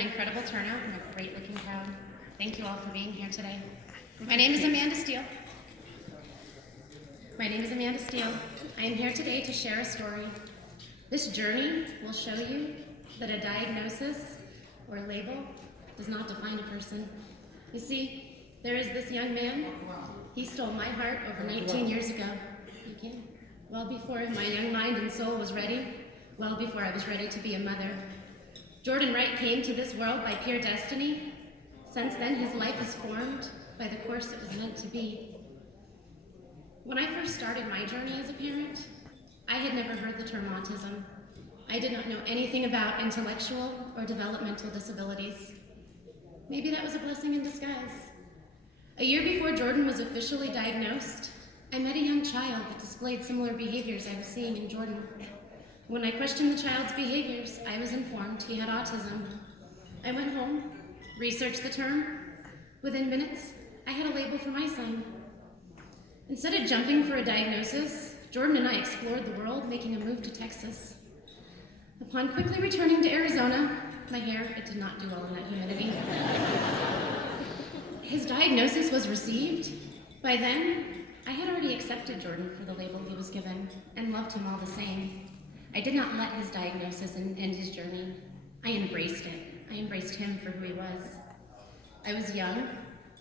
an incredible turnout and a great looking crowd. Thank you all for being here today. My name is Amanda Steele. I am here today to share a story. This journey will show you that a diagnosis or label does not define a person. You see, there is this young man. He stole my heart over 19 years ago. Well before my young mind and soul was ready, well before I was ready to be a mother. Jordan Wright came to this world by pure destiny. Since then, his life is formed by the course it was meant to be. When I first started my journey as a parent, I had never heard the term autism. I did not know anything about intellectual or developmental disabilities. Maybe that was a blessing in disguise. A year before Jordan was officially diagnosed, I met a young child that displayed similar behaviors I was seeing in Jordan. When I questioned the child's behaviors, I was informed he had autism. I went home, researched the term. Within minutes, I had a label for my son. Instead of jumping for a diagnosis, Jordan and I explored the world, making a move to Texas. Upon quickly returning to Arizona, my hair, it did not do well in that humidity. His diagnosis was received. By then, I had already accepted Jordan for the label he was given and loved him all the same. I did not let his diagnosis end his journey. I embraced it. I embraced him for who he was. I was young.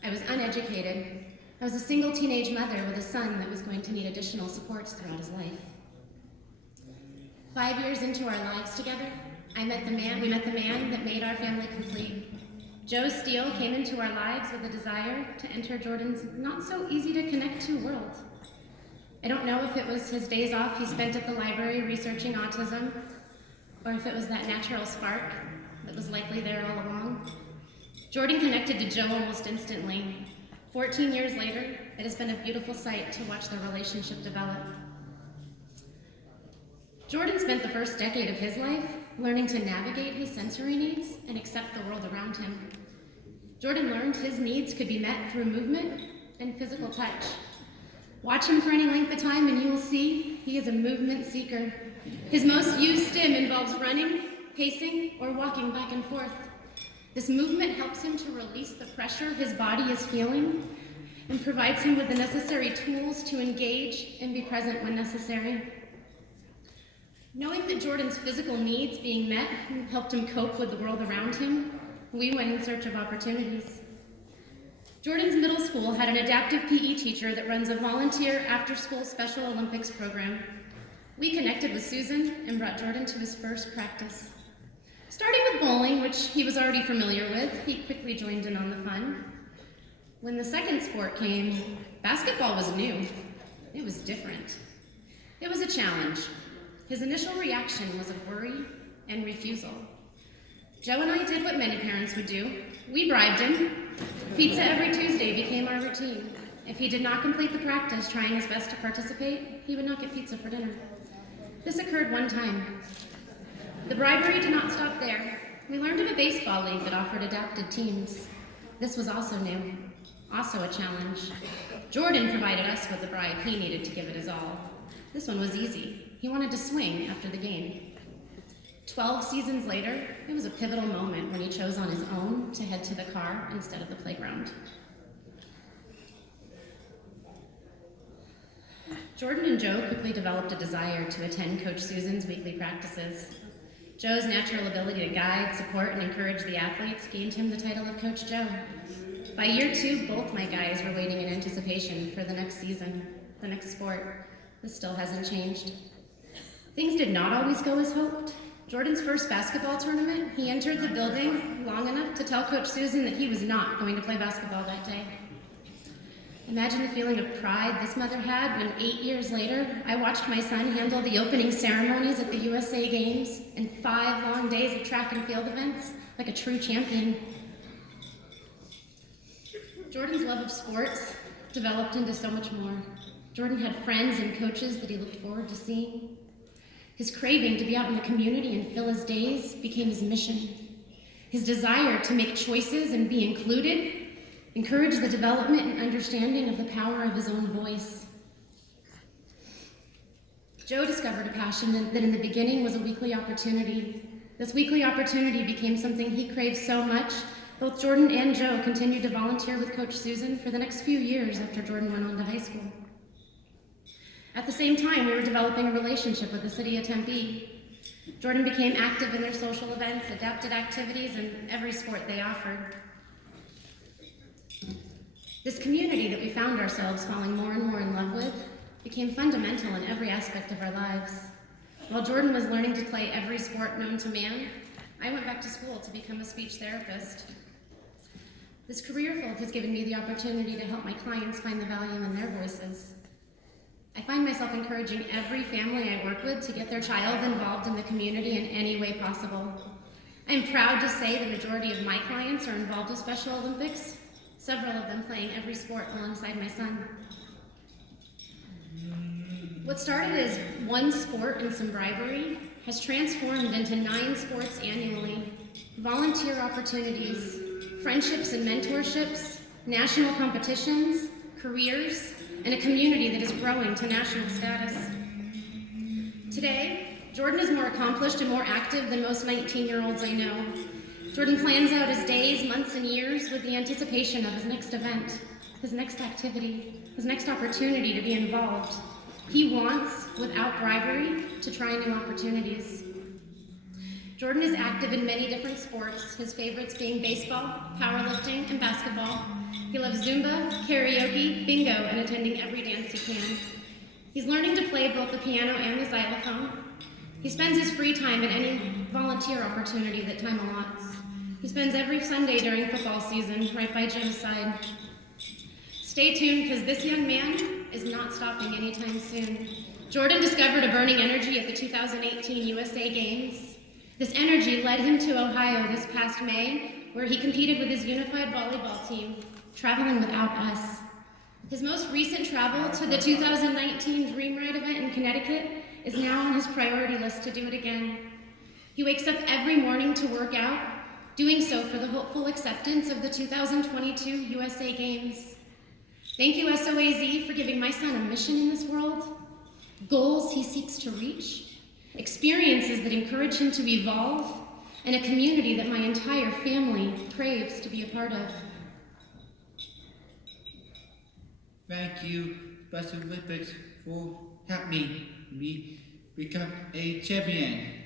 I was uneducated. I was a single teenage mother with a son that was going to need additional supports throughout his life. 5 years into our lives together, we met the man that made our family complete. Joe Steele came into our lives with a desire to enter Jordan's not so easy to connect to world. I don't know if it was his days off he spent at the library researching autism, or if it was that natural spark that was likely there all along. Jordan connected to Joe almost instantly. 14 years later, it has been a beautiful sight to watch their relationship develop. Jordan spent the first decade of his life learning to navigate his sensory needs and accept the world around him. Jordan learned his needs could be met through movement and physical touch. Watch him for any length of time and you will see he is a movement seeker. His most used stim involves running, pacing, or walking back and forth. This movement helps him to release the pressure his body is feeling and provides him with the necessary tools to engage and be present when necessary. Knowing that Jordan's physical needs being met helped him cope with the world around him, we went in search of opportunities. Jordan's middle school had an adaptive PE teacher that runs a volunteer after-school Special Olympics program. We connected with Susan and brought Jordan to his first practice. Starting with bowling, which he was already familiar with, he quickly joined in on the fun. When the second sport came, basketball was new. It was different. It was a challenge. His initial reaction was of worry and refusal. Joe and I did what many parents would do. We bribed him. Pizza every Tuesday became our routine. If he did not complete the practice trying his best to participate, he would not get pizza for dinner. This occurred one time. The bribery did not stop there. We learned of a baseball league that offered adapted teams. This was also new, also a challenge. Jordan provided us with the bribe he needed to give it his all. This one was easy. He wanted to swing after the game. 12 seasons later, it was a pivotal moment when he chose on his own to head to the car instead of the playground. Jordan and Joe quickly developed a desire to attend Coach Susan's weekly practices. Joe's natural ability to guide, support, and encourage the athletes gained him the title of Coach Joe. By year 2, both my guys were waiting in anticipation for the next season, the next sport. This still hasn't changed. Things did not always go as hoped. Jordan's first basketball tournament, he entered the building long enough to tell Coach Susan that he was not going to play basketball that day. Imagine the feeling of pride this mother had when 8 years later, I watched my son handle the opening ceremonies at the USA Games and 5 long days of track and field events like a true champion. Jordan's love of sports developed into so much more. Jordan had friends and coaches that he looked forward to seeing. His craving to be out in the community and fill his days became his mission. His desire to make choices and be included encouraged the development and understanding of the power of his own voice. Joe discovered a passion that in the beginning was a weekly opportunity. This weekly opportunity became something he craved so much, both Jordan and Joe continued to volunteer with Coach Susan for the next few years after Jordan went on to high school. At the same time, we were developing a relationship with the city of Tempe. Jordan became active in their social events, adapted activities, and every sport they offered. This community that we found ourselves falling more and more in love with became fundamental in every aspect of our lives. While Jordan was learning to play every sport known to man, I went back to school to become a speech therapist. This career field has given me the opportunity to help my clients find the value in their voices. I find myself encouraging every family I work with to get their child involved in the community in any way possible. I am proud to say the majority of my clients are involved with Special Olympics, several of them playing every sport alongside my son. What started as one sport and some bribery has transformed into 9 sports annually, volunteer opportunities, friendships and mentorships, national competitions, careers, and a community that is growing to national status. Today, Jordan is more accomplished and more active than most 19-year-olds I know. Jordan plans out his days, months, and years with the anticipation of his next event, his next activity, his next opportunity to be involved. He wants, without bribery, to try new opportunities. Jordan is active in many different sports, his favorites being baseball, powerlifting, and basketball. He loves Zumba, karaoke, bingo, and attending every dance he can. He's learning to play both the piano and the xylophone. He spends his free time at any volunteer opportunity that time allots. He spends every Sunday during football season right by Jim's side. Stay tuned, because this young man is not stopping anytime soon. Jordan discovered a burning energy at the 2018 USA Games. This energy led him to Ohio this past May, where he competed with his unified volleyball team, traveling without us. His most recent travel to the 2019 Dream Ride event in Connecticut is now on his priority list to do it again. He wakes up every morning to work out, doing so for the hopeful acceptance of the 2022 USA Games. Thank you, SOAZ, for giving my son a mission in this world, goals he seeks to reach, experiences that encourage him to evolve, and a community that my entire family craves to be a part of. Thank you, Special Olympics, for helping me become a champion.